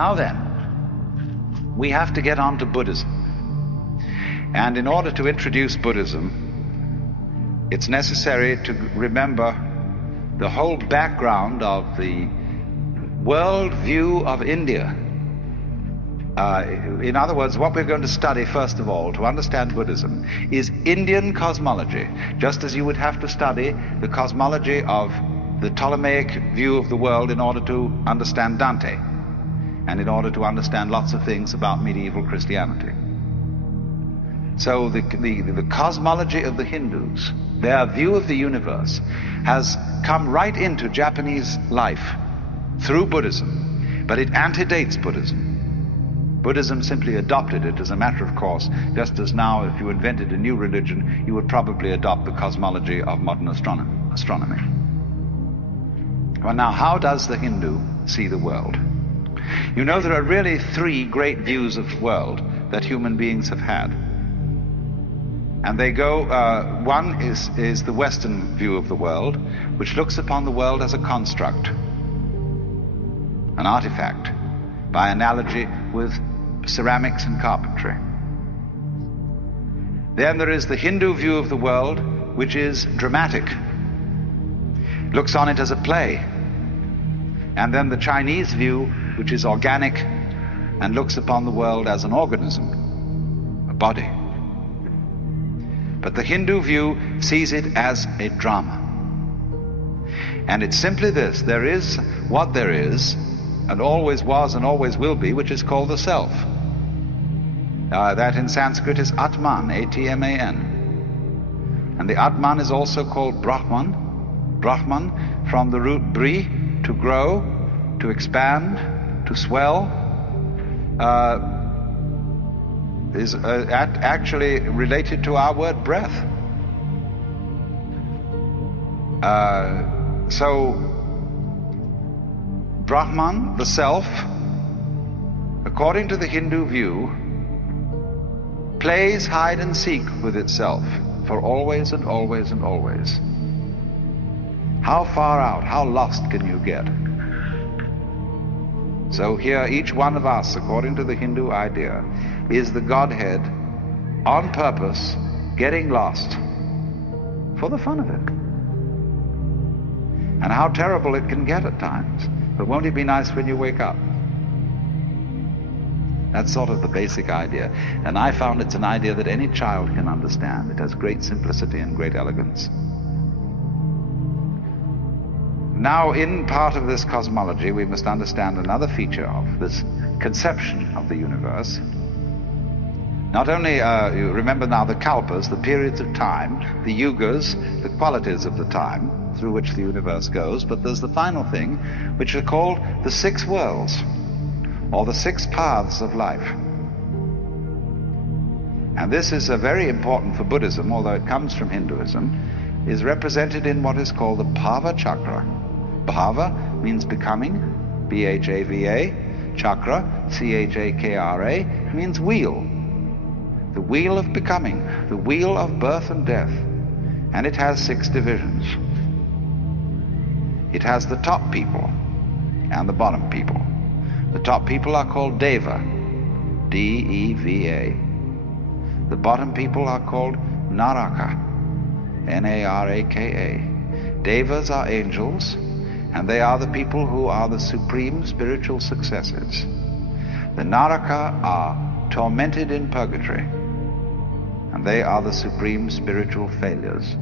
Now then, we have to get on to Buddhism. And in order to introduce Buddhism, it's necessary to remember the whole background of the world view of India. In other words, what we're going to study first of all to understand Buddhism is Indian cosmology, just as you would have to study the cosmology of the Ptolemaic view of the world in order to understand Dante, and in order to understand lots of things about medieval Christianity. So the cosmology of the Hindus, their view of the universe, has come right into Japanese life through Buddhism, but it antedates Buddhism. Buddhism simply adopted it as a matter of course, just as now if you invented a new religion, you would probably adopt the cosmology of modern astronomy. Well, now, how does the Hindu see the world? You know, there are really three great views of the world that human beings have had. And they go, one is the Western view of the world, which looks upon the world as a construct, an artifact, by analogy with ceramics and carpentry. Then there is the Hindu view of the world, which is dramatic, looks on it as a play. And then the Chinese view, which is organic and looks upon the world as an organism, a body. But the Hindu view sees it as a drama. And it's simply this: there is what there is, and always was and always will be, which is called the self. That in Sanskrit is Atman, A-T-M-A-N. And the Atman is also called Brahman. Brahman, from the root bri, to grow, to expand, to swell, is actually related to our word breath. So Brahman, the self, according to the Hindu view, plays hide and seek with itself for always and always and always. How far out, how lost can you get? So here, each one of us, according to the Hindu idea, is the Godhead on purpose, getting lost for the fun of it. And how terrible it can get at times. But won't it be nice when you wake up? That's sort of the basic idea. And I found it's an idea that any child can understand. It has great simplicity and great elegance. Now, in part of this cosmology, we must understand another feature of this conception of the universe. Not only, you remember now the kalpas, the periods of time, the yugas, the qualities of the time through which the universe goes, but there's the final thing, which are called the six worlds, or the six paths of life. And this is very important for Buddhism, although it comes from Hinduism, is represented in what is called the Bhava Chakra. Bhava means becoming, B-H-A-V-A. Chakra, C-H-A-K-R-A, means wheel. The wheel of becoming, the wheel of birth and death. And it has 6 divisions. It has the top people and the bottom people. The top people are called Deva, D-E-V-A. The bottom people are called Naraka, N-A-R-A-K-A. Devas are angels, and they are the people who are the supreme spiritual successors. The Naraka are tormented in purgatory, and they are the supreme spiritual failures.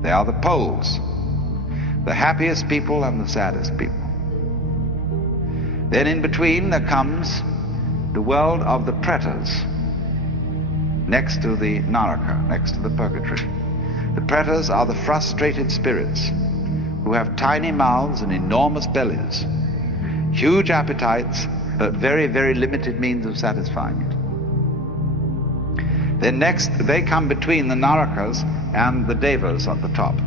They are the poles, the happiest people and the saddest people. Then in between there comes the world of the pretas, next to the Naraka, next to the purgatory. The pretas are the frustrated spirits who have tiny mouths and enormous bellies, huge appetites, but very, very limited means of satisfying it. Then next, they come between the Narakas and the Devas at the top.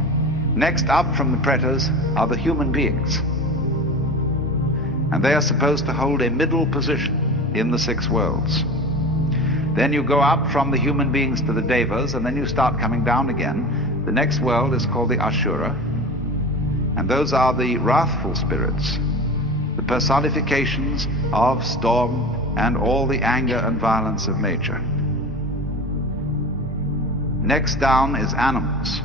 Next up from the pretas are the human beings. And they are supposed to hold a middle position in the 6 worlds. Then you go up from the human beings to the Devas, and then you start coming down again. The next world is called the Ashura, and those are the wrathful spirits. the personifications of storm and all the anger and violence of nature. Next down is animals,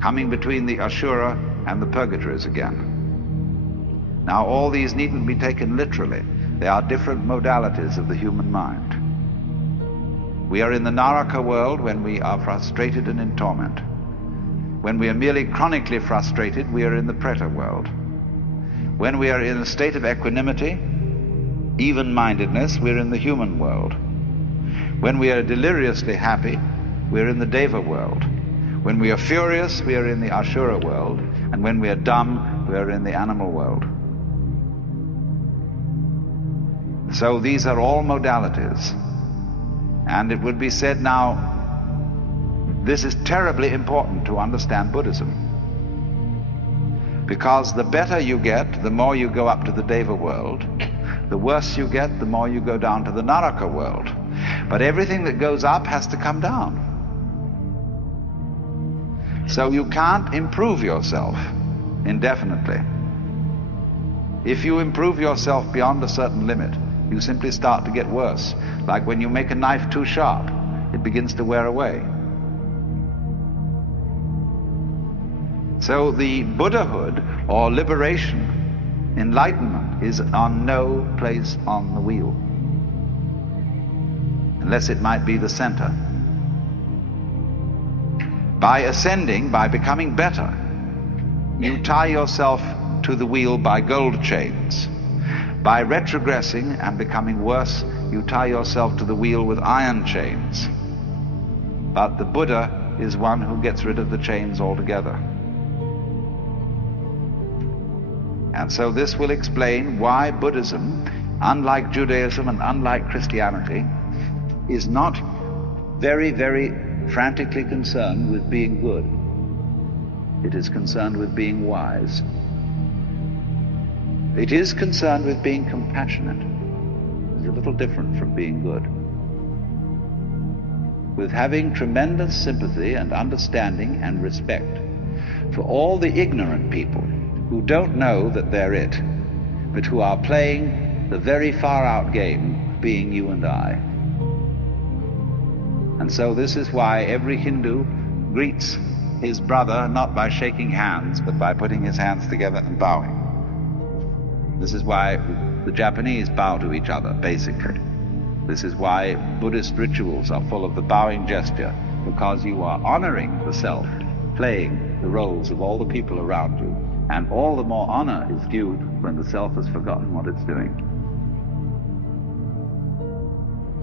coming between the Ashura and the purgatories again. Now, all these needn't be taken literally. They are different modalities of the human mind. We are in the Naraka world when we are frustrated and in torment. When we are merely chronically frustrated, we are in the Preta world. When we are in a state of equanimity, even-mindedness, we're in the human world. When we are deliriously happy, we're in the Deva world. When we are furious, we are in the Ashura world. And when we are dumb, we are in the animal world. So these are all modalities. And it would be said now, this is terribly important to understand Buddhism. Because the better you get, the more you go up to the Deva world. The worse you get, the more you go down to the Naraka world. But everything that goes up has to come down. So you can't improve yourself indefinitely. If you improve yourself beyond a certain limit, you simply start to get worse. Like when you make a knife too sharp, it begins to wear away. So the Buddhahood, or liberation, enlightenment, is on no place on the wheel, unless it might be the center. By ascending, by becoming better, you tie yourself to the wheel by gold chains. By retrogressing and becoming worse, you tie yourself to the wheel with iron chains. But the Buddha is one who gets rid of the chains altogether. And so this will explain why Buddhism, unlike Judaism and unlike Christianity, is not very, very frantically concerned with being good. It is concerned with being wise. It is concerned with being compassionate. It's a little different from being good. With having tremendous sympathy and understanding and respect for all the ignorant people who don't know that they're it, but who are playing the very far-out game of being you and I. And so this is why every Hindu greets his brother not by shaking hands, but by putting his hands together and bowing. This is why the Japanese bow to each other, basically. This is why Buddhist rituals are full of the bowing gesture, because you are honoring the self, playing the roles of all the people around you. And all the more honor is due when the self has forgotten what it's doing,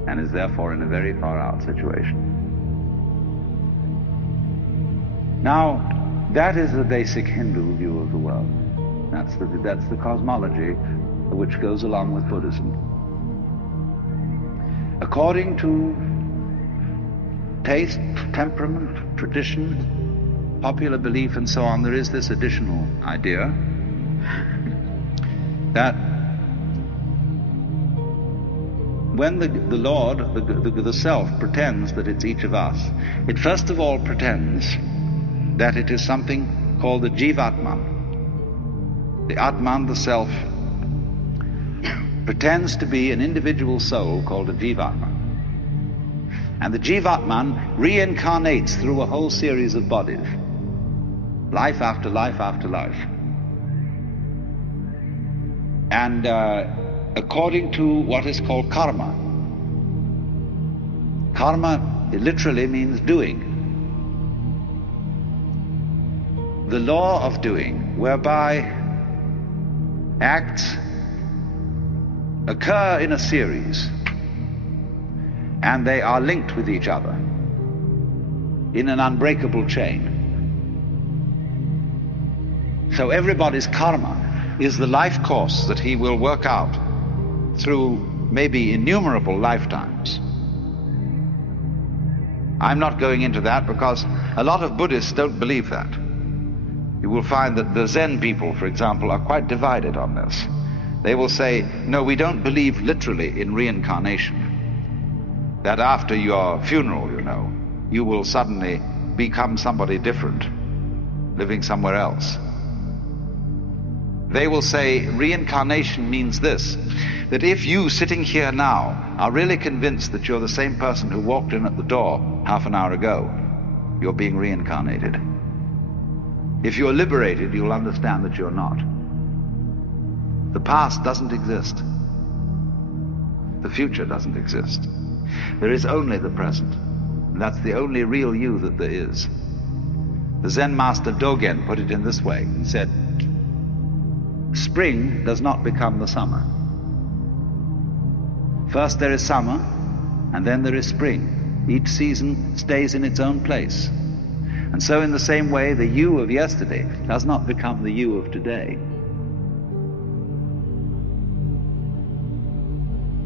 and is therefore in a very far-out situation. Now, that is the basic Hindu view of the world. That's the cosmology which goes along with Buddhism. According to taste, temperament, tradition, popular belief, and so on, there is this additional idea that when the Lord, the self, pretends that it's each of us, it first of all pretends that it is something called the Jivatman. The Atman, the self, pretends to be an individual soul called a Jivatman. And the Jivatman reincarnates through a whole series of bodies, life after life after life. And according to what is called karma, karma literally means doing. The law of doing, whereby acts occur in a series and they are linked with each other in an unbreakable chain. So everybody's karma is the life course that he will work out through maybe innumerable lifetimes. I'm not going into that because a lot of Buddhists don't believe that. You will find that the Zen people, for example, are quite divided on this. They will say, no, we don't believe literally in reincarnation. That after your funeral, you will suddenly become somebody different, living somewhere else. They will say reincarnation means this, that if you sitting here now are really convinced that you're the same person who walked in at the door half an hour ago, you're being reincarnated. If you're liberated, you'll understand that you're not. The past doesn't exist. The future doesn't exist. There is only the present. And that's the only real you that there is. The Zen master Dogen put it in this way. He said, spring does not become the summer. First there is summer, and then there is spring. Each season stays in its own place. And so in the same way, the you of yesterday does not become the you of today.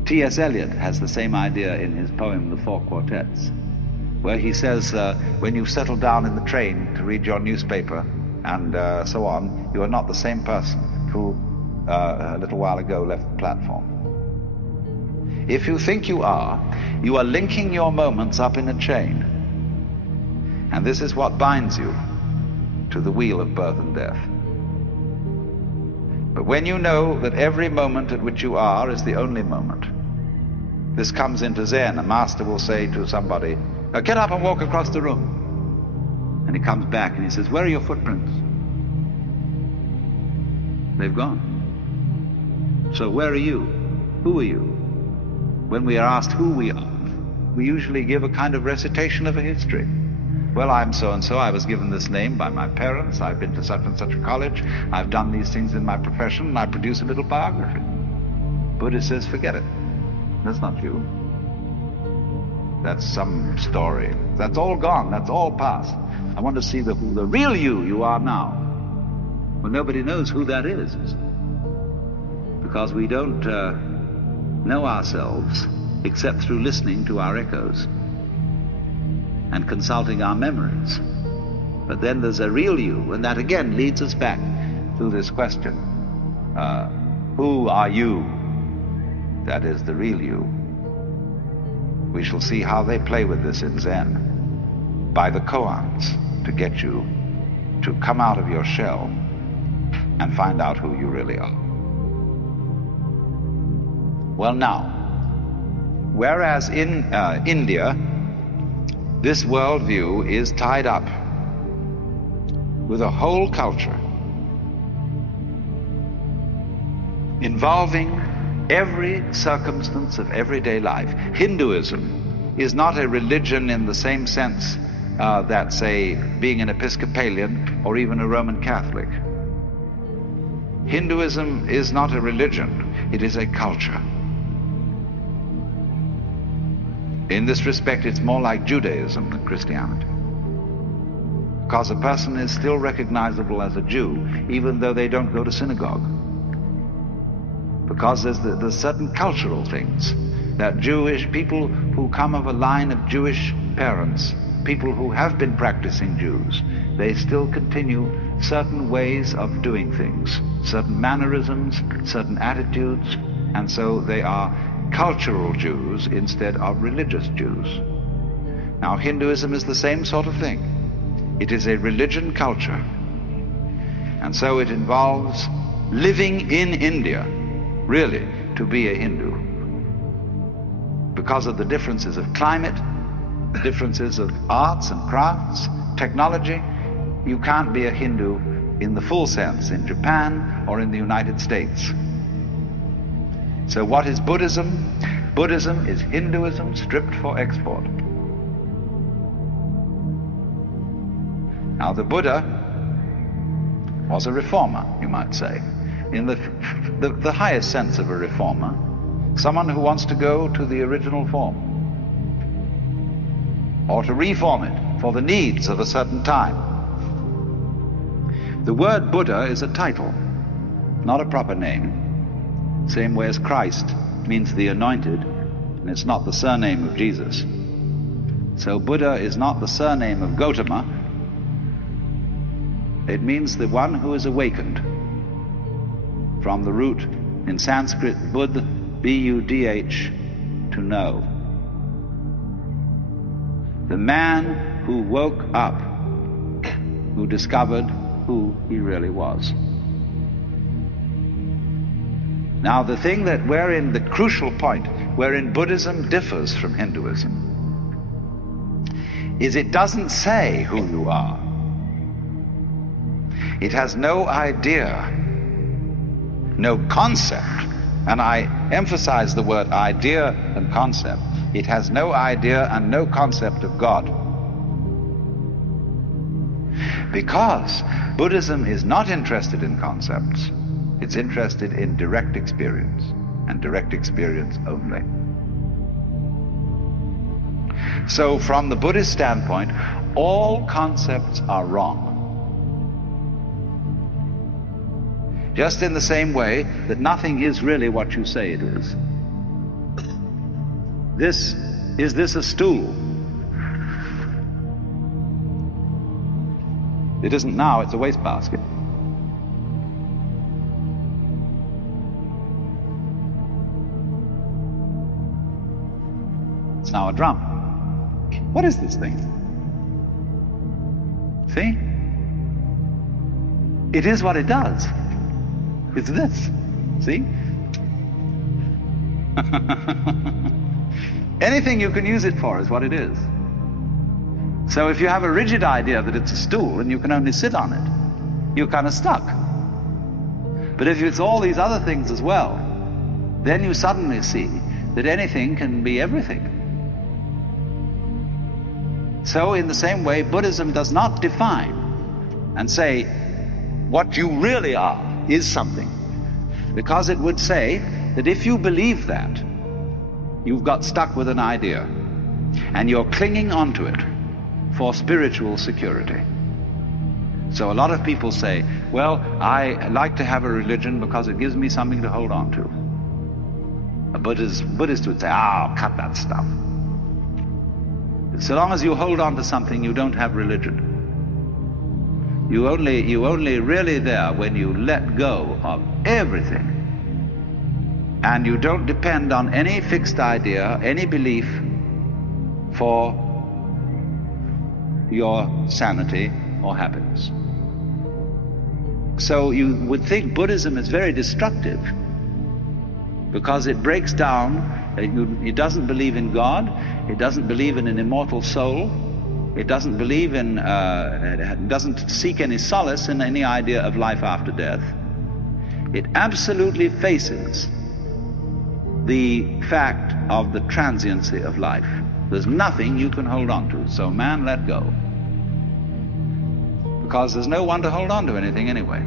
T.S. Eliot has the same idea in his poem, The Four Quartets, where he says, when you settle down in the train to read your newspaper and so on, you are not the same person who a little while ago left the platform. If you think you are linking your moments up in a chain. And this is what binds you to the wheel of birth and death. But when you know that every moment at which you are is the only moment, this comes into Zen. A master will say to somebody, get up and walk across the room. And he comes back and he says, where are your footprints? They've gone. So where are you? Who are you? When we are asked who we are, we usually give a kind of recitation of a history. Well, I'm so-and-so, I was given this name by my parents, I've been to such and such a college, I've done these things in my profession, and I produce a little biography. Buddha says, forget it. That's not you. That's some story. That's all gone, that's all past. I want to see the real you are now. Well, nobody knows who that is. Because we don't know ourselves except through listening to our echoes and consulting our memories. But then there's a real you, and that again leads us back to this question. Who are you? That is the real you. We shall see how they play with this in Zen, by the koans, to get you to come out of your shell and find out who you really are. Well now, whereas in India, this worldview is tied up with a whole culture involving every circumstance of everyday life. Hinduism is not a religion in the same sense that, say, being an Episcopalian or even a Roman Catholic. Hinduism is not a religion, it is a culture. In this respect, it's more like Judaism than Christianity. Because a person is still recognizable as a Jew, even though they don't go to synagogue. Because there's certain cultural things that Jewish people who come of a line of Jewish parents, people who have been practicing Jews, they still continue certain ways of doing things, certain mannerisms, certain attitudes, and so they are cultural Jews instead of religious Jews. Now, Hinduism is the same sort of thing. It is a religion culture. And so it involves living in India, really, to be a Hindu. Because of the differences of climate, the differences of arts and crafts, technology, you can't be a Hindu in the full sense in Japan or in the United States. So what is Buddhism? Buddhism is Hinduism stripped for export. Now the Buddha was a reformer, you might say, in the highest sense of a reformer, someone who wants to go to the original form, or to reform it for the needs of a certain time. The word Buddha is a title, not a proper name. Same way as Christ means the anointed, and it's not the surname of Jesus. So Buddha is not the surname of Gautama. It means the one who is awakened, from the root in Sanskrit Buddh, B-U-D-H, to know. The man who woke up, who discovered who he really was. Now, the thing the crucial point wherein Buddhism differs from Hinduism is it doesn't say who you are. It has no idea, no concept, and I emphasize the word idea and concept. It has no idea and no concept of God. Because Buddhism is not interested in concepts, it's interested in direct experience, and direct experience only. So from the Buddhist standpoint, all concepts are wrong. Just in the same way that nothing is really what you say it is. Is this a stool? It isn't now, it's a wastebasket. It's now a drum. What is this thing? See? It is what it does. It's this. See? Anything you can use it for is what it is. So if you have a rigid idea that it's a stool and you can only sit on it, you're kind of stuck. But if it's all these other things as well, then you suddenly see that anything can be everything. So in the same way, Buddhism does not define and say what you really are is something, because it would say that if you believe that, you've got stuck with an idea and you're clinging onto it for spiritual security. So a lot of people say, well, I like to have a religion because it gives me something to hold on to. A Buddhist would say, cut that stuff. So long as you hold on to something, you don't have religion. You only really there when you let go of everything. And you don't depend on any fixed idea, any belief for your sanity or happiness. So you would think Buddhism is very destructive because it breaks down. It doesn't believe in God. It doesn't believe in an immortal soul. It doesn't believe in, doesn't seek any solace in any idea of life after death. It absolutely faces the fact of the transiency of life. There's nothing you can hold on to. So man, let go. Because there's no one to hold on to anything anyway.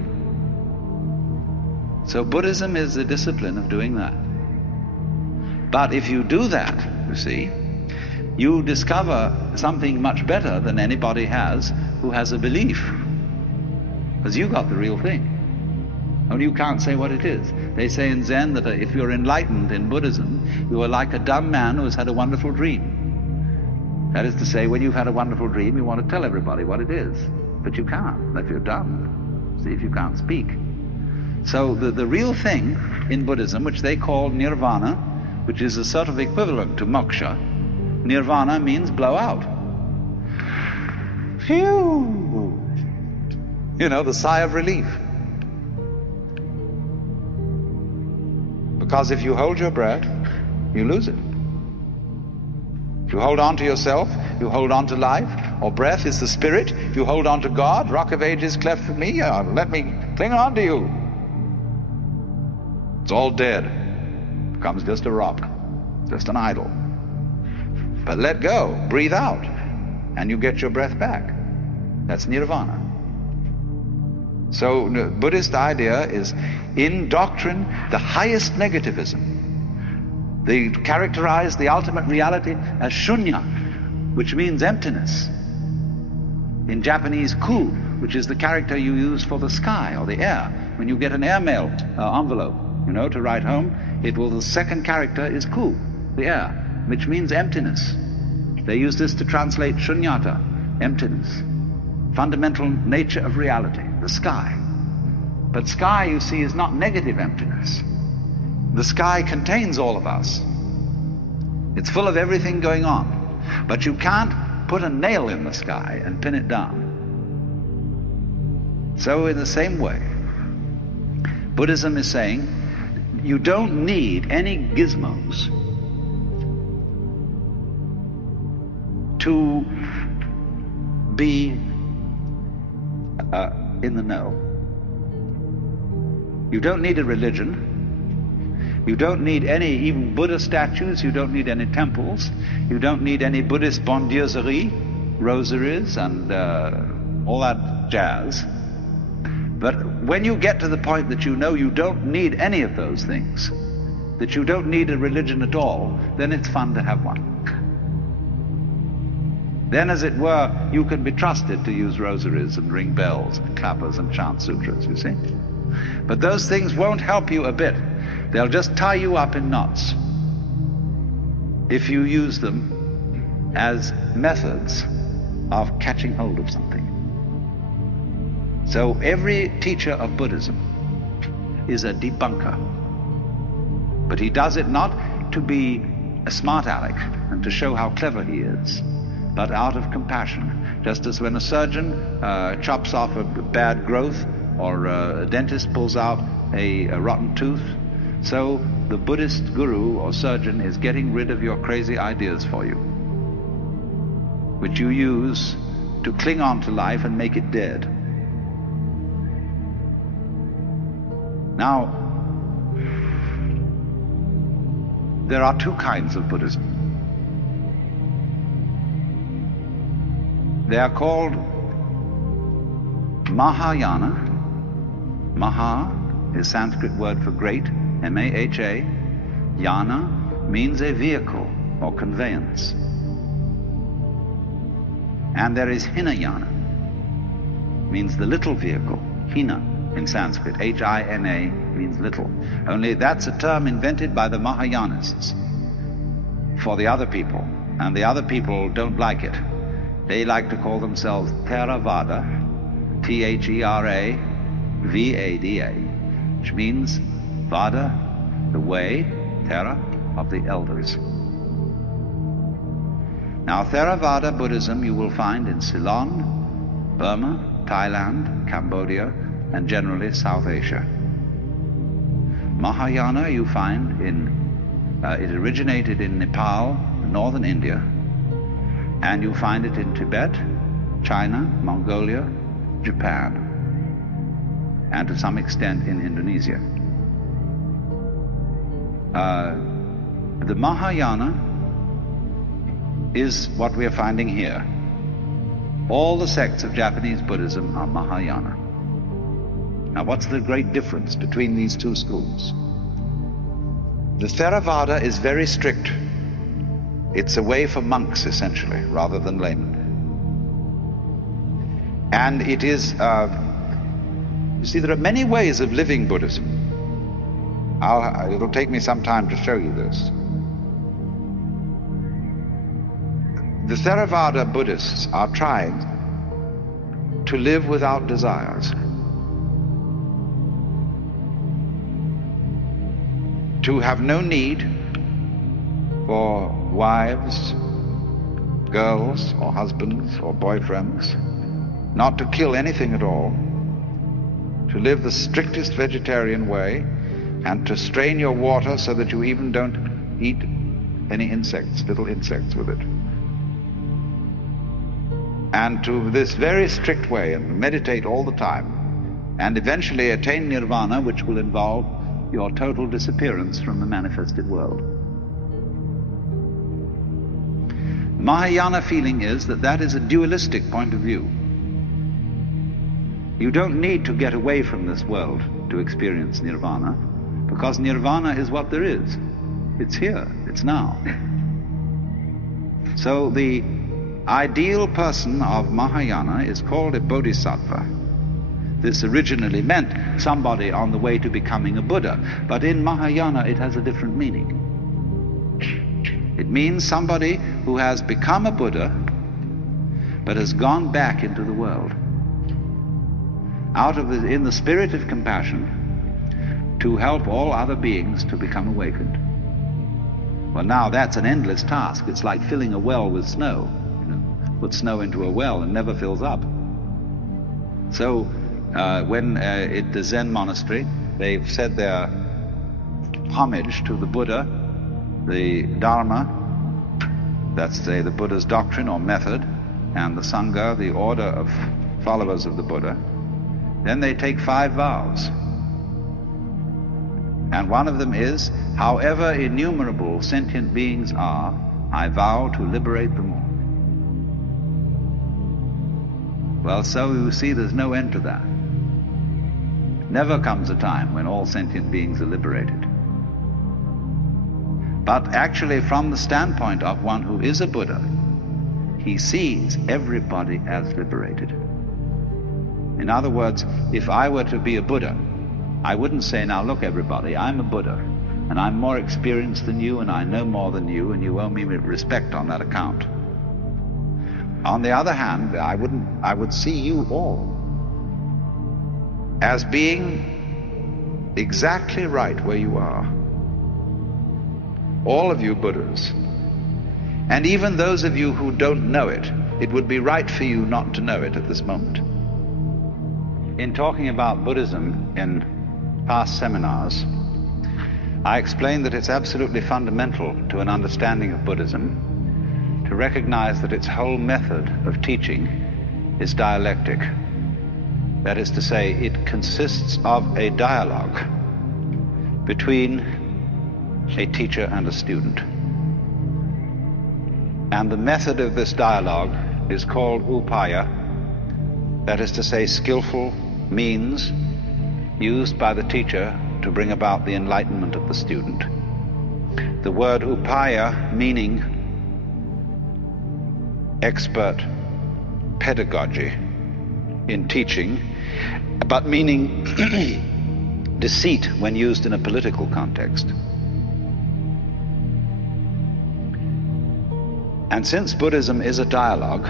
So Buddhism is the discipline of doing that. But if you do that, you see, you discover something much better than anybody has who has a belief. Because you got the real thing. Only you can't say what it is. They say in Zen that if you're enlightened in Buddhism, you are like a dumb man who has had a wonderful dream. That is to say, when you've had a wonderful dream, you want to tell everybody what it is. But you can't, if you're dumb. See, if you can't speak. So the real thing in Buddhism, which they call nirvana, which is a sort of equivalent to moksha, nirvana means blow out. Phew! You know, the sigh of relief. Because if you hold your breath, you lose it. If you hold on to yourself, you hold on to life, or breath is the spirit, you hold on to God, rock of ages cleft for me, let me cling on to you. It's all dead. Becomes just a rock, just an idol. But let go, breathe out, and you get your breath back. That's nirvana. So the Buddhist idea is, in doctrine, the highest negativism. They characterize the ultimate reality as shunya, which means emptiness. In Japanese, ku, which is the character you use for the sky or the air. When you get an airmail envelope, you know, to write home, the second character is ku, the air, which means emptiness. They use this to translate shunyata, emptiness, fundamental nature of reality, the sky. But sky, you see, is not negative emptiness. The sky contains all of us. It's full of everything going on. But you can't put a nail in the sky and pin it down. So in the same way, Buddhism is saying, You don't need any gizmos to be in the know. You don't need a religion. You don't need any, even Buddha statues. You don't need any temples. You don't need any Buddhist bondieuserie, rosaries, and all that jazz. But when you get to the point that you know you don't need any of those things, that you don't need a religion at all, then it's fun to have one. Then, as it were, you can be trusted to use rosaries and ring bells and clappers and chant sutras, you see. But those things won't help you a bit. They'll just tie you up in knots if you use them as methods of catching hold of something. So every teacher of Buddhism is a debunker. But he does it not to be a smart aleck and to show how clever he is, but out of compassion. Just as when a surgeon chops off a bad growth, or a dentist pulls out a rotten tooth, so the Buddhist guru or surgeon is getting rid of your crazy ideas for you, which you use to cling on to life and make it dead. Now, there are two kinds of Buddhism. They are called Mahayana. Maha is Sanskrit word for great, M-A-H-A. Yana means a vehicle or conveyance. And there is Hinayana, means the little vehicle. Hina in Sanskrit, H-I-N-A, means little. Only that's a term invented by the Mahayanists for the other people, and the other people don't like it. They like to call themselves Theravada, T-H-E-R-A-V-A-D-A, which means Vada, the way, Thera, of the elders. Now, Theravada Buddhism you will find in Ceylon, Burma, Thailand, Cambodia, and generally South Asia. Mahayana you find in, it originated in Nepal, northern India, and you find it in Tibet, China, Mongolia, Japan, and to some extent in Indonesia. The Mahayana is what we are finding here. All the sects of Japanese Buddhism are Mahayana. Now, what's the great difference between these two schools? The Theravada is very strict. It's a way for monks, essentially, rather than laymen. And it is, you see, there are many ways of living Buddhism. It'll take me some time to show you this. The Theravada Buddhists are trying to live without desires, to have no need for wives, girls, or husbands, or boyfriends, not to kill anything at all, to live the strictest vegetarian way, and to strain your water so that you even don't eat any insects, little insects with it. And to this very strict way, and meditate all the time, and eventually attain nirvana, which will involve your total disappearance from the manifested world. Mahayana feeling is that that is a dualistic point of view. You don't need to get away from this world to experience nirvana, because nirvana is what there is. It's here, it's now. So the ideal person of Mahayana is called a bodhisattva. This originally meant somebody on the way to becoming a Buddha, but in Mahayana it has a different meaning. It means somebody who has become a Buddha, but has gone back into the world, in the spirit of compassion, to help all other beings to become awakened. Well, now that's an endless task. It's like filling a well with snow. Put snow into a well and never fills up. So when at the Zen monastery, they've said their homage to the Buddha, the Dharma, that's to say the Buddha's doctrine or method, and the Sangha, the order of followers of the Buddha, then they take 5 vows. And one of them is, however innumerable sentient beings are, I vow to liberate them all. Well, so you see there's no end to that. Never comes a time when all sentient beings are liberated. But actually, from the standpoint of one who is a Buddha, he sees everybody as liberated. In other words, if I were to be a Buddha, I wouldn't say, now look everybody, I'm a Buddha, and I'm more experienced than you, and I know more than you, and you owe me respect on that account. On the other hand, I would see you all as being exactly right where you are. All of you Buddhas. And even those of you who don't know it, it would be right for you not to know it at this moment. In talking about Buddhism in past seminars, I explained that it's absolutely fundamental to an understanding of Buddhism to recognize that its whole method of teaching is dialectic. That is to say, it consists of a dialogue between a teacher and a student. And the method of this dialogue is called upaya, that is to say, skillful means used by the teacher to bring about the enlightenment of the student. The word upaya meaning expert pedagogy in teaching, but meaning deceit when used in a political context. And since Buddhism is a dialogue,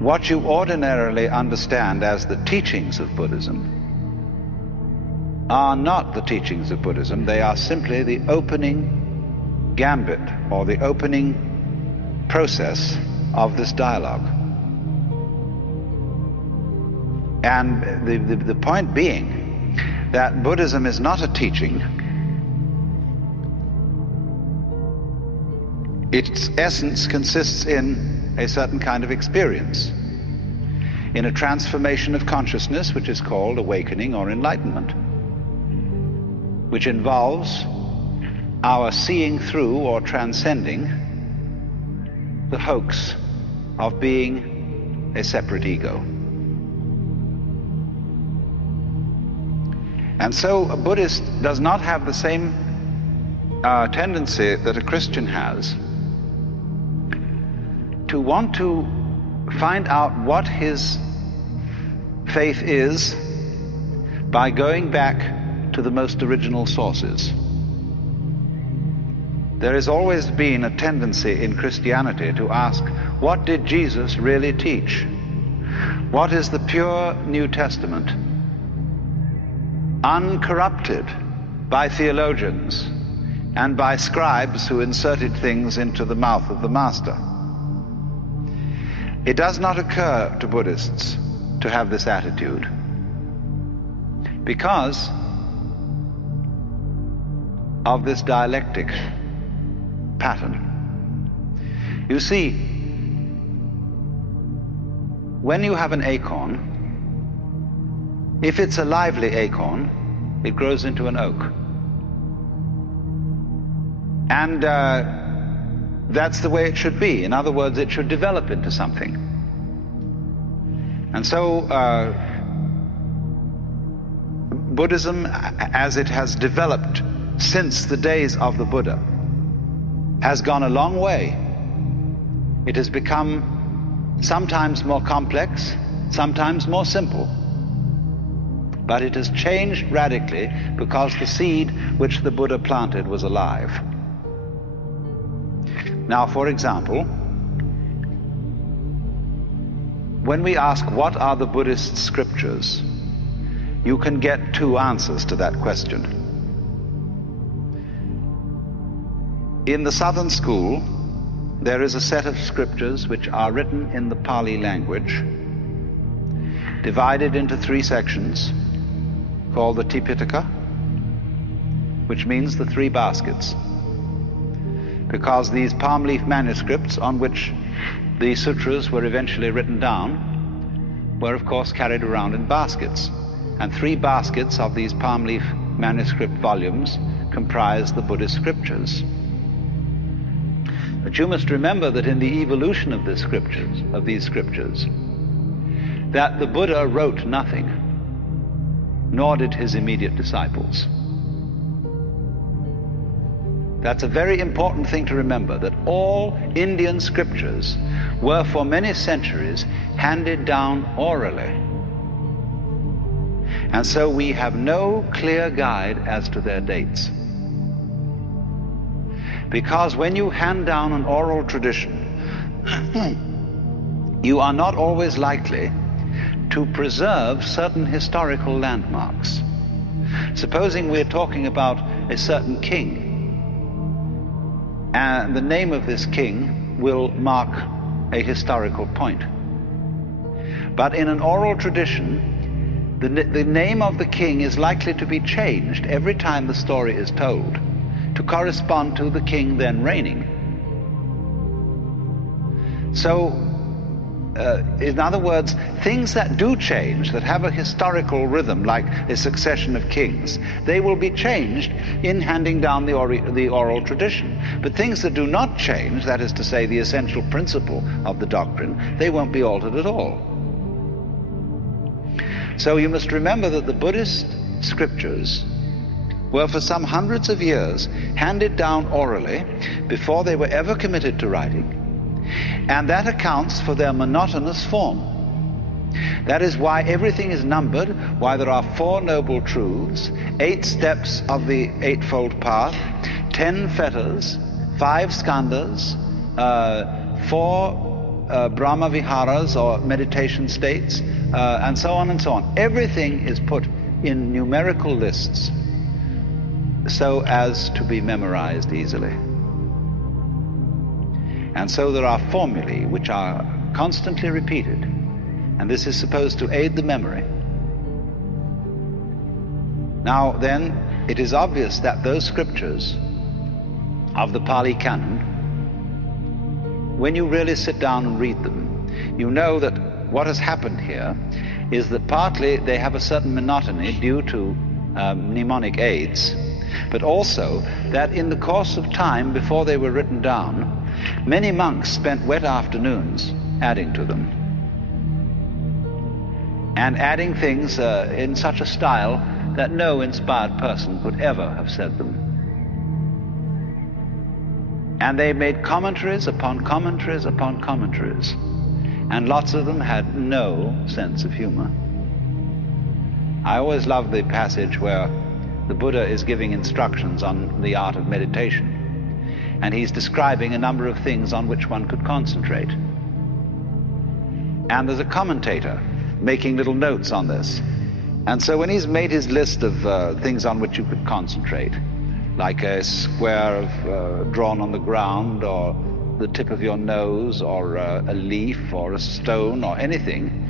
what you ordinarily understand as the teachings of Buddhism are not the teachings of Buddhism. They are simply the opening gambit or the opening process of this dialogue. And the point being that Buddhism is not a teaching. Its essence consists in a certain kind of experience, in a transformation of consciousness which is called awakening or enlightenment, which involves our seeing through or transcending the hoax of being a separate ego. And so a Buddhist does not have the same tendency that a Christian has to want to find out what his faith is by going back to the most original sources. There has always been a tendency in Christianity to ask, what did Jesus really teach? What is the pure New Testament, uncorrupted by theologians and by scribes who inserted things into the mouth of the master? It does not occur to Buddhists to have this attitude because of this dialectic pattern. You see, when you have an acorn, if it's a lively acorn, it grows into an oak. And that's the way it should be. In other words, it should develop into something. And so Buddhism, as it has developed since the days of the Buddha, has gone a long way. It has become sometimes more complex, sometimes more simple. But it has changed radically because the seed which the Buddha planted was alive. Now, for example, when we ask what are the Buddhist scriptures, you can get 2 answers to that question. In the Southern School, there is a set of scriptures which are written in the Pali language, divided into 3 sections, called the Tipitaka, which means the three baskets. Because these palm leaf manuscripts on which the sutras were eventually written down were of course carried around in baskets. And three baskets of these palm leaf manuscript volumes comprise the Buddhist scriptures. But you must remember that in the evolution of these scriptures, that the Buddha wrote nothing, nor did his immediate disciples. That's a very important thing to remember, that all Indian scriptures were for many centuries handed down orally. And so we have no clear guide as to their dates. Because when you hand down an oral tradition, you are not always likely to preserve certain historical landmarks. Supposing we're talking about a certain king, and the name of this king will mark a historical point. But in an oral tradition, the name of the king is likely to be changed every time the story is told, to correspond to the king then reigning. So, in other words, things that do change, that have a historical rhythm, like a succession of kings, they will be changed in handing down the oral tradition. But things that do not change, that is to say, the essential principle of the doctrine, they won't be altered at all. So you must remember that the Buddhist scriptures were for some hundreds of years handed down orally before they were ever committed to writing. And that accounts for their monotonous form. That is why everything is numbered, why there are 4 noble truths, 8 steps of the Eightfold Path, 10 fetters, 5 skandhas, 4 Brahma Viharas or meditation states, and so on and so on. Everything is put in numerical lists so as to be memorized easily. And so there are formulae which are constantly repeated, and this is supposed to aid the memory. Now then, it is obvious that those scriptures of the Pali Canon, when you really sit down and read them, you know that what has happened here is that partly they have a certain monotony due to mnemonic aids, but also that in the course of time before they were written down, many monks spent wet afternoons adding to them, and adding things in such a style that no inspired person could ever have said them. And they made commentaries upon commentaries upon commentaries, and lots of them had no sense of humor. I always love the passage where the Buddha is giving instructions on the art of meditation, and he's describing a number of things on which one could concentrate. And there's a commentator making little notes on this. And so when he's made his list of things on which you could concentrate, like a square drawn on the ground, or the tip of your nose, or a leaf, or a stone, or anything,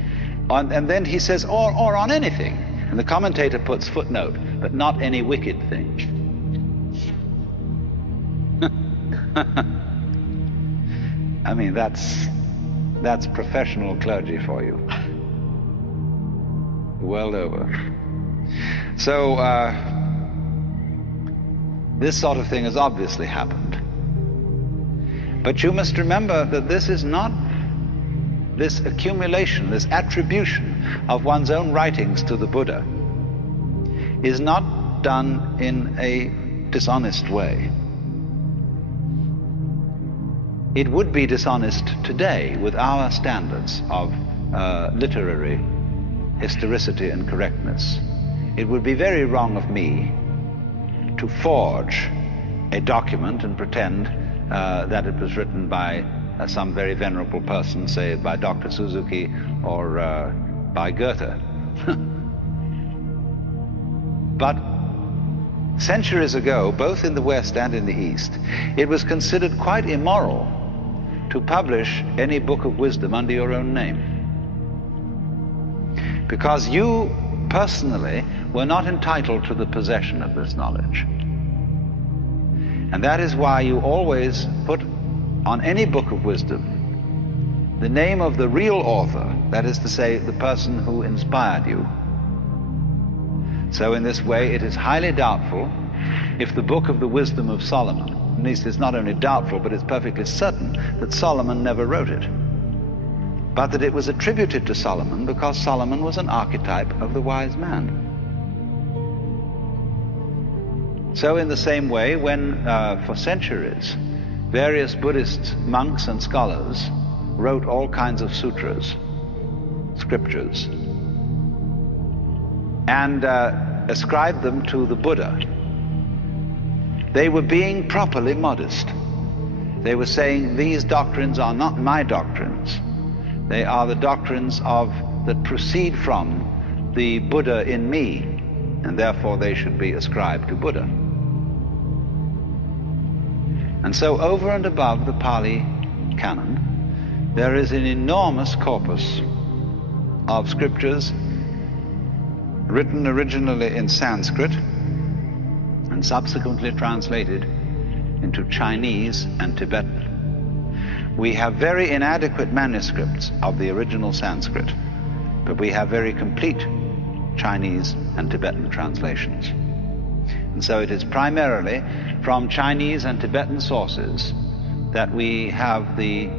and then he says, or on anything. And the commentator puts footnote, but not any wicked thing. I mean, that's professional clergy for you. Well over. So this sort of thing has obviously happened. But you must remember that this is not, this accumulation, this attribution of one's own writings to the Buddha is not done in a dishonest way. It would be dishonest today with our standards of literary historicity and correctness. It would be very wrong of me to forge a document and pretend that it was written by some very venerable person, say by Dr. Suzuki or by Goethe. But centuries ago, both in the West and in the East, it was considered quite immoral to publish any book of wisdom under your own name, because you personally were not entitled to the possession of this knowledge. And that is why you always put on any book of wisdom the name of the real author, that is to say, the person who inspired you. So in this way, it is highly doubtful if the book of the wisdom of Solomon, at least it's not only doubtful, but it's perfectly certain that Solomon never wrote it, but that it was attributed to Solomon because Solomon was an archetype of the wise man. So in the same way, when for centuries various Buddhist monks and scholars wrote all kinds of sutras, scriptures, and ascribed them to the Buddha, they were being properly modest. They were saying, these doctrines are not my doctrines. They are the doctrines that proceed from the Buddha in me, and therefore they should be ascribed to Buddha. And so over and above the Pali canon, there is an enormous corpus of scriptures written originally in Sanskrit and subsequently translated into Chinese and Tibetan. We have very inadequate manuscripts of the original Sanskrit, but we have very complete Chinese and Tibetan translations. And so it is primarily from Chinese and Tibetan sources that we have the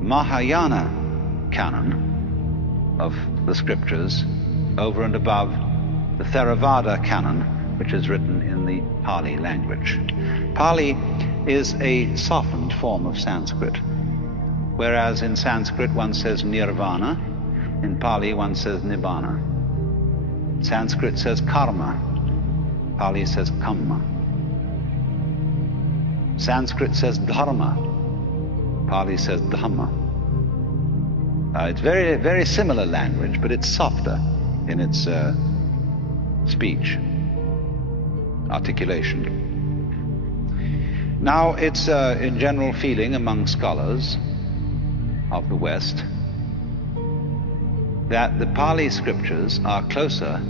Mahayana canon of the scriptures over and above the Theravada canon, which is written in the Pali language. Pali is a softened form of Sanskrit, whereas in Sanskrit one says nirvana, in Pali one says nibbana. Sanskrit says karma, Pali says kamma. Sanskrit says dharma, Pali says dhamma. It's very, very similar language, but it's softer in its speech, articulation. Now, it's in general feeling among scholars of the West that the Pali scriptures are closer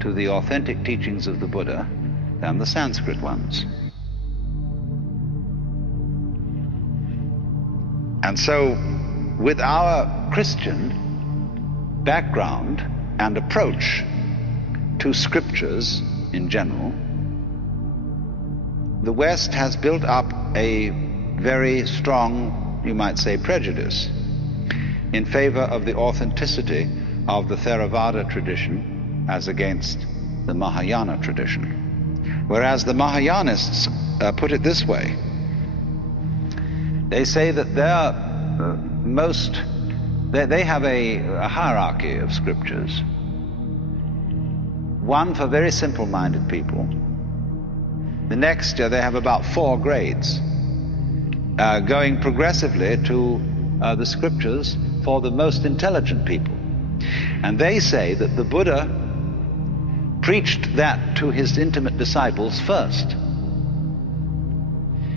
to the authentic teachings of the Buddha than the Sanskrit ones. And so, with our Christian background and approach to scriptures in general, the West has built up a very strong, you might say, prejudice in favor of the authenticity of the Theravada tradition as against the Mahayana tradition. Whereas the Mahayanists put it this way. They say that they have a hierarchy of scriptures. One for very simple-minded people. The next, they have about 4 grades, going progressively to the scriptures for the most intelligent people. And they say that the Buddha preached that to his intimate disciples first.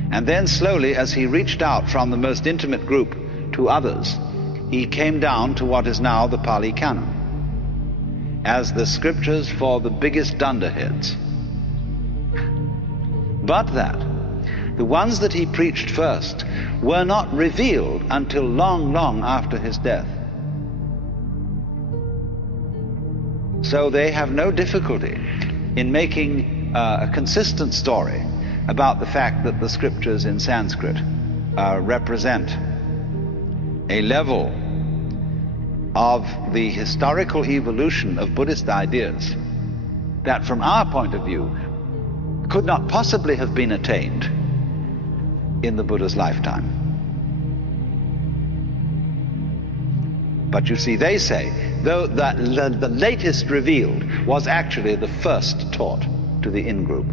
And then slowly, as he reached out from the most intimate group to others, he came down to what is now the Pali Canon, as the scriptures for the biggest dunderheads. But that the ones that he preached first were not revealed until long, long after his death. So they have no difficulty in making a consistent story about the fact that the scriptures in Sanskrit represent a level of the historical evolution of Buddhist ideas that, from our point of view, could not possibly have been attained in the Buddha's lifetime. But you see, they say, though that the latest revealed was actually the first taught to the in-group.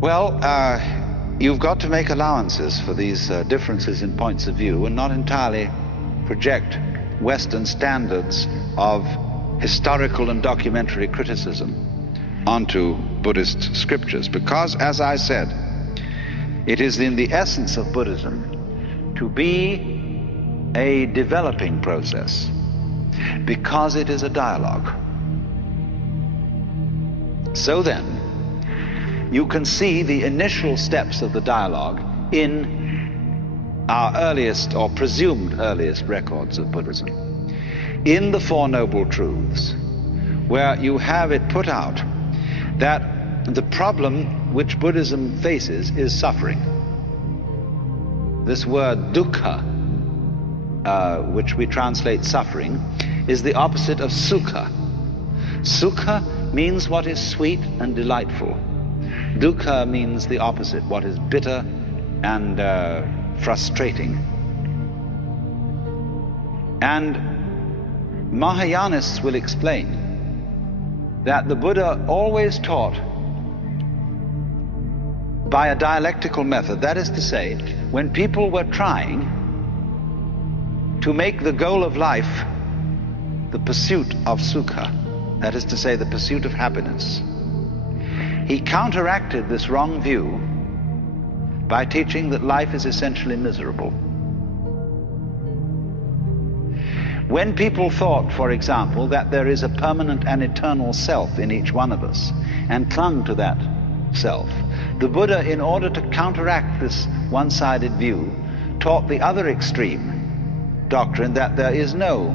Well, you've got to make allowances for these differences in points of view and not entirely project Western standards of historical and documentary criticism onto Buddhist scriptures, because, as I said, it is in the essence of Buddhism to be a developing process, because it is a dialogue. So then, you can see the initial steps of the dialogue in our earliest or presumed earliest records of Buddhism, in the Four Noble Truths, where you have it put out that the problem which Buddhism faces is suffering. This word dukkha, which we translate suffering, is the opposite of sukha. Sukha means what is sweet and delightful. Dukkha means the opposite, what is bitter and frustrating. And Mahayanists will explain that the Buddha always taught by a dialectical method. That is to say, when people were trying to make the goal of life the pursuit of sukha, that is to say, the pursuit of happiness, he counteracted this wrong view by teaching that life is essentially miserable. When people thought, for example, that there is a permanent and eternal self in each one of us and clung to that self, the Buddha, in order to counteract this one-sided view, taught the other extreme doctrine that there is no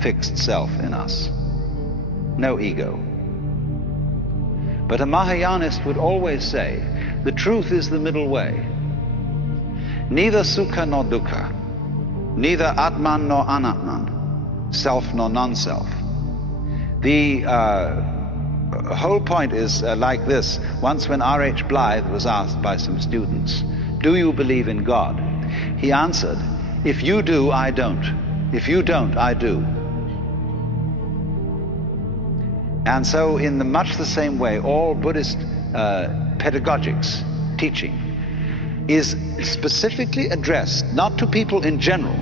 fixed self in us, no ego. But a Mahayanist would always say, the truth is the middle way. Neither sukha nor dukkha, neither atman nor anatman, self nor non-self. The whole point is like this. Once when R.H. Blythe was asked by some students, do you believe in God? He answered, if you do, I don't. If you don't, I do. And so in much the same way, all Buddhist pedagogics, teaching, is specifically addressed not to people in general,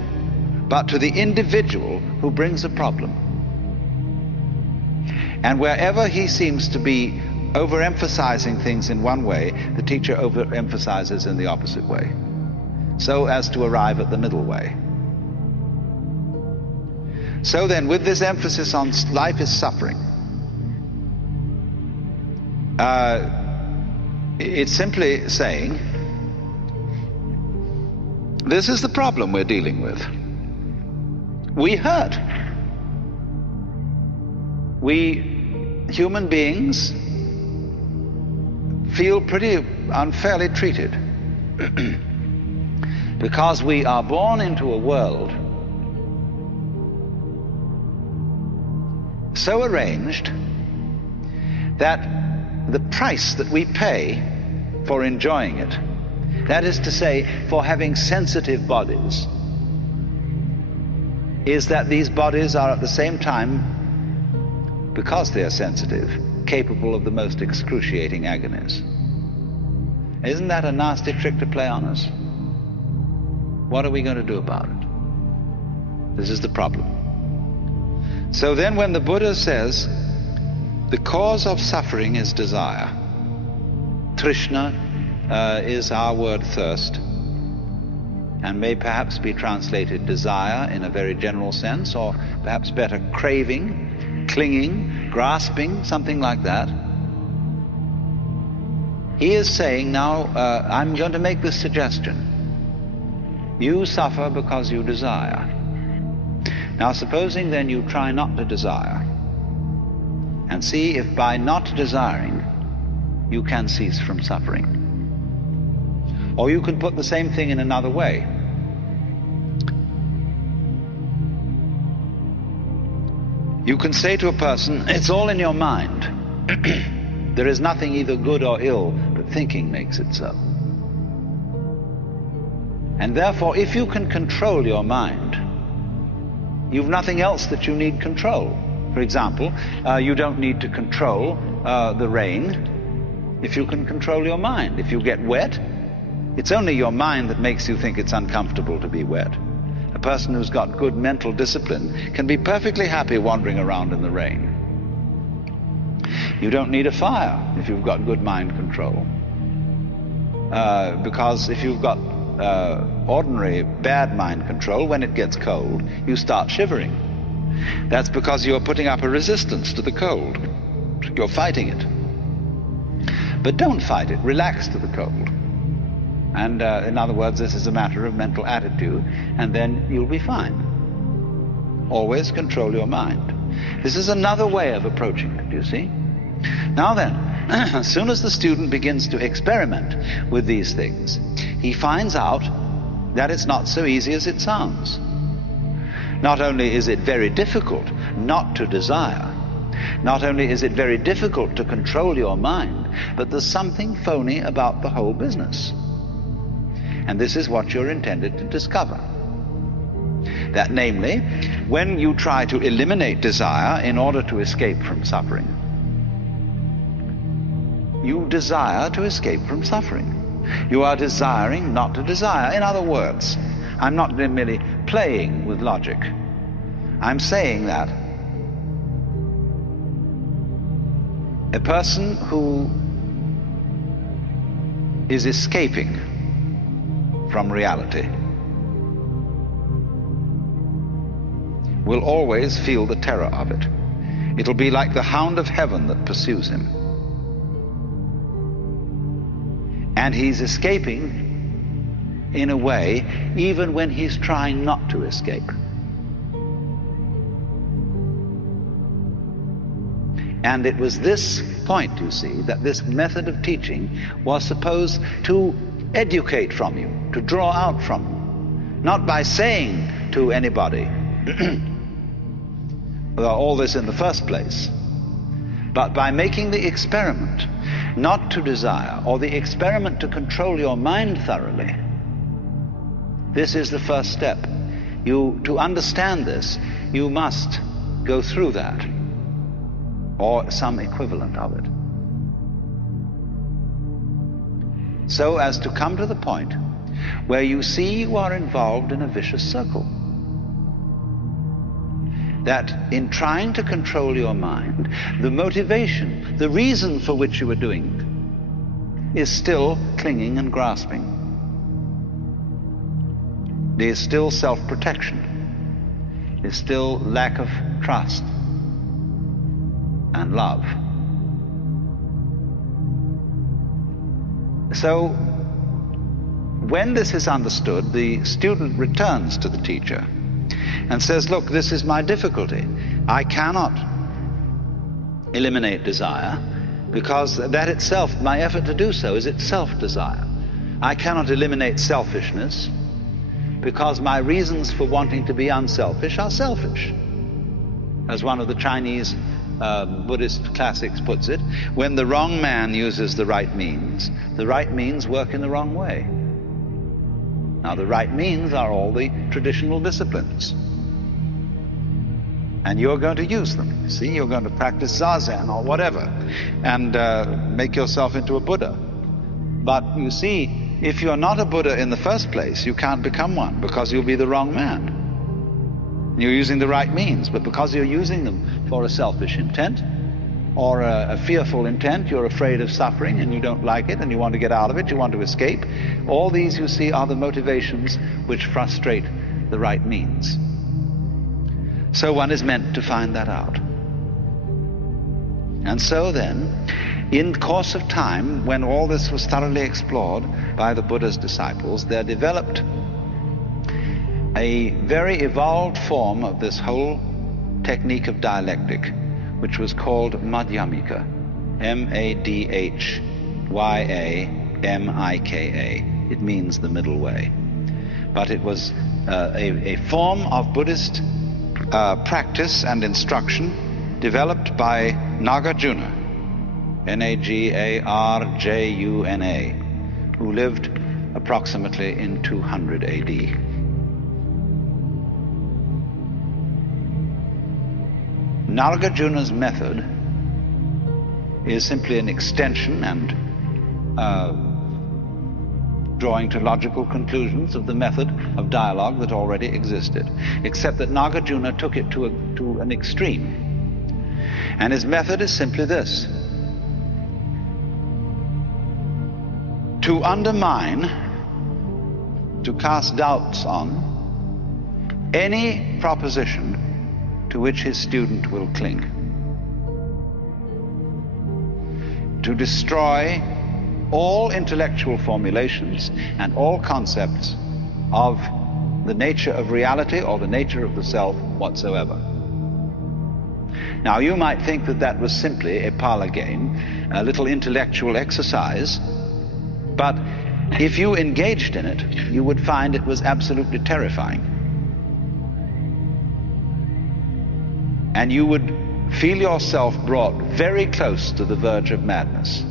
but to the individual who brings a problem. And wherever he seems to be overemphasizing things in one way, the teacher overemphasizes in the opposite way, so as to arrive at the middle way. So then, with this emphasis on life is suffering, it's simply saying, this is the problem we're dealing with. We hurt. We, human beings, feel pretty unfairly treated because we are born into a world so arranged that the price that we pay for enjoying it, that is to say, for having sensitive bodies, is that these bodies are at the same time, because they are sensitive, capable of the most excruciating agonies. Isn't that a nasty trick to play on us? What are we going to do about it? This is the problem. So then when the Buddha says, the cause of suffering is desire. Trishna is our word thirst, and may perhaps be translated desire in a very general sense, or perhaps better craving, clinging, grasping, something like that. He is saying now, I'm going to make this suggestion. You suffer because you desire. Now supposing then you try not to desire, and see if by not desiring you can cease from suffering. Or you can put the same thing in another way. You can say to a person, it's all in your mind. There is nothing either good or ill, but thinking makes it so. And therefore, if you can control your mind, you've nothing else that you need control. For example, you don't need to control the rain if you can control your mind. If you get wet, it's only your mind that makes you think it's uncomfortable to be wet. A person who's got good mental discipline can be perfectly happy wandering around in the rain. You don't need a fire if you've got good mind control. Because if you've got ordinary bad mind control, when it gets cold, you start shivering. That's because you're putting up a resistance to the cold. You're fighting it. But don't fight it. Relax to the cold. And in other words, this is a matter of mental attitude, and then you'll be fine. Always control your mind. This is another way of approaching it, you see? Now then, as soon as the student begins to experiment with these things, he finds out that it's not so easy as it sounds. Not only is it very difficult not to desire, not only is it very difficult to control your mind, but there's something phony about the whole business. And this is what you're intended to discover. That namely, when you try to eliminate desire in order to escape from suffering, you desire to escape from suffering. You are desiring not to desire. In other words, I'm not merely playing with logic. I'm saying that a person who is escaping from reality will always feel the terror of it. It'll be like the hound of heaven that pursues him. And he's escaping in a way even when he's trying not to escape. And it was this point, you see, that this method of teaching was supposed to educate from you, to draw out from you. Not by saying to anybody all this in the first place, but by making the experiment not to desire, or the experiment to control your mind thoroughly. This is the first step. To understand this, you must go through that, or some equivalent of it, so as to come to the point where you see you are involved in a vicious circle. That in trying to control your mind, the motivation, the reason for which you are doing it, is still clinging and grasping. There is still self-protection. There is still lack of trust and love. So, when this is understood, the student returns to the teacher and says, look, this is my difficulty. I cannot eliminate desire because that itself, my effort to do so, is itself desire. I cannot eliminate selfishness because my reasons for wanting to be unselfish are selfish. As one of the Chinese Buddhist classics puts it, when the wrong man uses the right means work in the wrong way. Now, the right means are all the traditional disciplines. And you're going to use them. You see, you're going to practice Zazen or whatever and make yourself into a Buddha. But you see, if you're not a Buddha in the first place, you can't become one because you'll be the wrong man. You're using the right means, but because you're using them for a selfish intent or a fearful intent, you're afraid of suffering and you don't like it and you want to get out of it, you want to escape. All these, you see, are the motivations which frustrate the right means. So one is meant to find that out. And so then, in course of time, when all this was thoroughly explored by the Buddha's disciples, there developed a very evolved form of this whole technique of dialectic, which was called Madhyamika, Madhyamika. It means the middle way. But it was a form of Buddhist practice and instruction developed by Nagarjuna, Nagarjuna, who lived approximately in 200 AD. Nagarjuna's method is simply an extension and drawing to logical conclusions of the method of dialogue that already existed, except that Nagarjuna took it to an extreme. And his method is simply this: to undermine, to cast doubts on any proposition to which his student will cling. to destroy all intellectual formulations and all concepts of the nature of reality or the nature of the self whatsoever. Now, you might think that that was simply a parlor game, a little intellectual exercise, but if you engaged in it, you would find it was absolutely terrifying. And you would feel yourself brought very close to the verge of madness.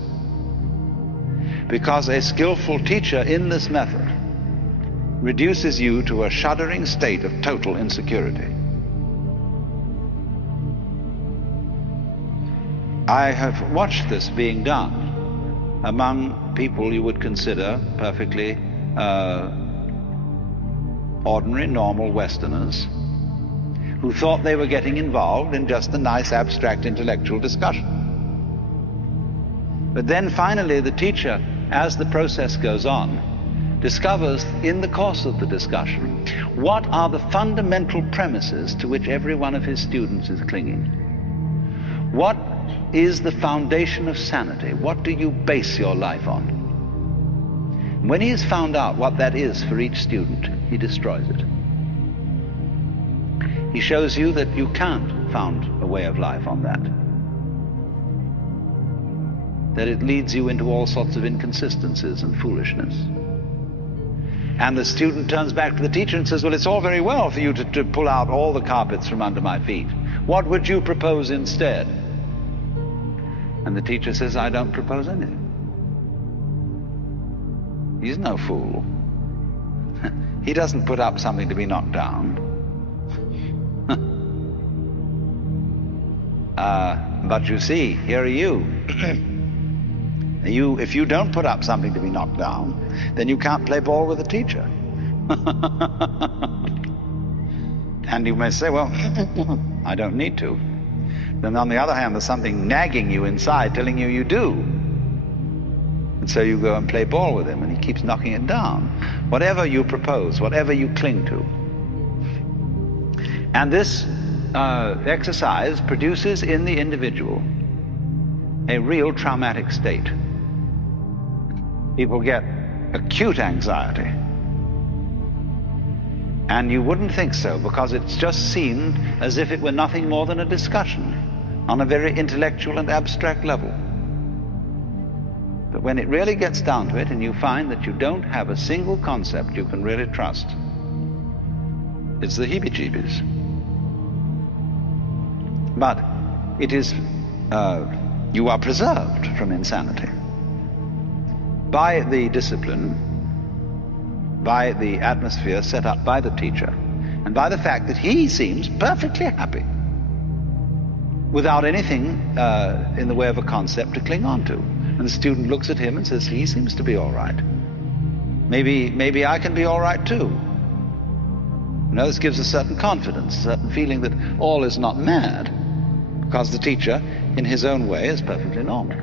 Because a skillful teacher in this method reduces you to a shuddering state of total insecurity. I have watched this being done among people you would consider perfectly ordinary, normal Westerners who thought they were getting involved in just a nice abstract intellectual discussion. But then finally the teacher, as the process goes on, discovers in the course of the discussion what are the fundamental premises to which every one of his students is clinging. What is the foundation of sanity? What do you base your life on? When he has found out what that is for each student, he destroys it. He shows you that you can't found a way of life on that. That it leads you into all sorts of inconsistencies and foolishness. And the student turns back to the teacher and says, well, it's all very well for you to pull out all the carpets from under my feet. What would you propose instead? And the teacher says, I don't propose anything. He's no fool. He doesn't put up something to be knocked down. But you see, here are you. If you don't put up something to be knocked down, then you can't play ball with the teacher. And you may say, well, I don't need to. Then on the other hand, there's something nagging you inside telling you you do. And so you go and play ball with him, and he keeps knocking it down. Whatever you propose, whatever you cling to. And this exercise produces in the individual a real traumatic state. People get acute anxiety. And you wouldn't think so, because it's just seen as if it were nothing more than a discussion on a very intellectual and abstract level. But when it really gets down to it, and you find that you don't have a single concept you can really trust, it's the heebie-jeebies. But it is, you are preserved from insanity by the discipline, by the atmosphere set up by the teacher, and by the fact that he seems perfectly happy without anything in the way of a concept to cling on to. And the student looks at him and says, he seems to be all right. Maybe I can be all right too. You know, this gives a certain confidence, a certain feeling that all is not mad, because the teacher, in his own way, is perfectly normal.